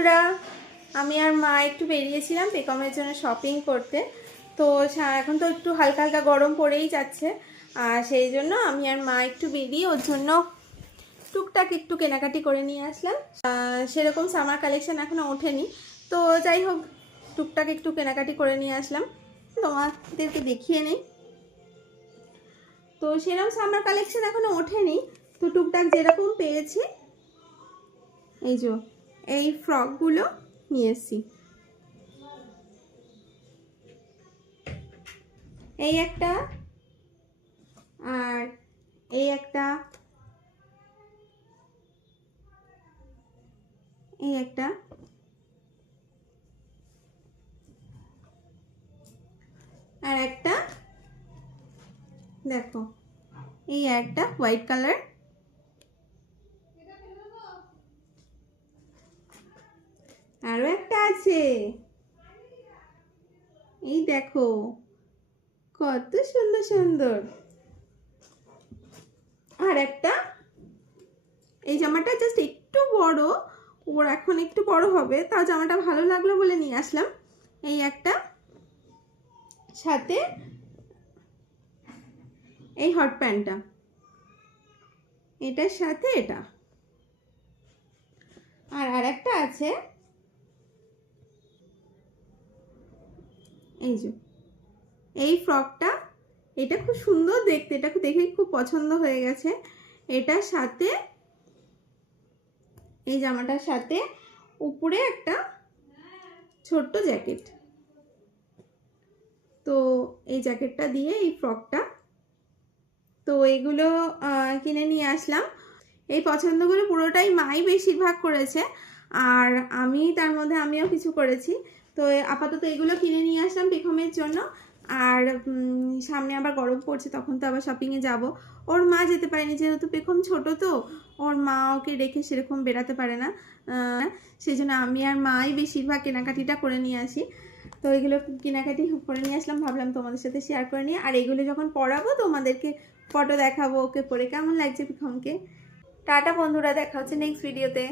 বন্ধুরা, আমি আর মা একটু বেরিয়েছিলাম পেকমের জন্য শপিং করতে। তো এখন তো একটু হালকা হালকা গরম পড়েই যাচ্ছে, আর সেই জন্য আমি আর মা একটু বেরিয়ে ওর জন্য টুকটাক একটু কেনাকাটি করে নিয়ে আসলাম। সেরকম সামার কালেকশন এখনও ওঠেনি, তো যাই হোক টুকটাক একটু কেনাকাটি করে নিয়ে আসলাম, তোমাদেরকে দেখিয়ে নেই। তো সেরকম সামার কালেকশন এখনও ওঠেনি, তো টুকটাক যেরকম পেয়েছি এই যে এই ফ্রকগুলো নিয়ে এসেছি। এই একটা, আর এই একটা, এই একটা, আর একটা দেখো এই একটা হোয়াইট কালার, আরো একটা আছে এই দেখো কত সুন্দর সুন্দর। আর একটা এই জামাটা জাস্ট একটু বড়, ওর এখন একটু বড় হবে, তাও জামাটা ভালো লাগলো বলে নিয়ে আসলাম। এই একটা, সাথে এই হট প্যান্টটা, এটার সাথে এটা। আর একটা আছে এই যে এই ফ্রকটা, এটা খুব সুন্দর দেখতে, এটা দেখে খুব পছন্দ হয়ে গেছে। এটার সাথে এই জামাটার সাথে উপরে একটা ছোট্ট জ্যাকেট, তো এই জ্যাকেটটা দিয়ে এই ফ্রকটা, তো এইগুলো কিনে নিয়ে আসলাম। এই পছন্দগুলো পুরোটাই মাই বেশিরভাগ করেছে, আর আমি তার মধ্যে আমিও কিছু করেছি। তো আপাতত এগুলো কিনে নিয়ে আসলাম পেখমের জন্য। আর সামনে আবার গরম পড়ছে, তখন তো আবার শপিংয়ে যাব। ওর মা যেতে পারেনি, যেহেতু পেখম ছোট, তো ওর মা ওকে রেখে সেরকম বেরাতে পারে না, সেই জন্য আমি আর মাই বেশিরভাগ কেনাকাটিটা করে নিয়ে আসি। তো এগুলো কেনাকাটি করে নিয়ে আসলাম, ভাবলাম তোমাদের সাথে শেয়ার করে নিই। আর এগুলো যখন পরাবো তোমাদেরকে ফটো দেখাবো ওকে পরে কেমন লাগছে পেখমকে। টাটা বন্ধুরা, দেখা হচ্ছে নেক্সট ভিডিওতে।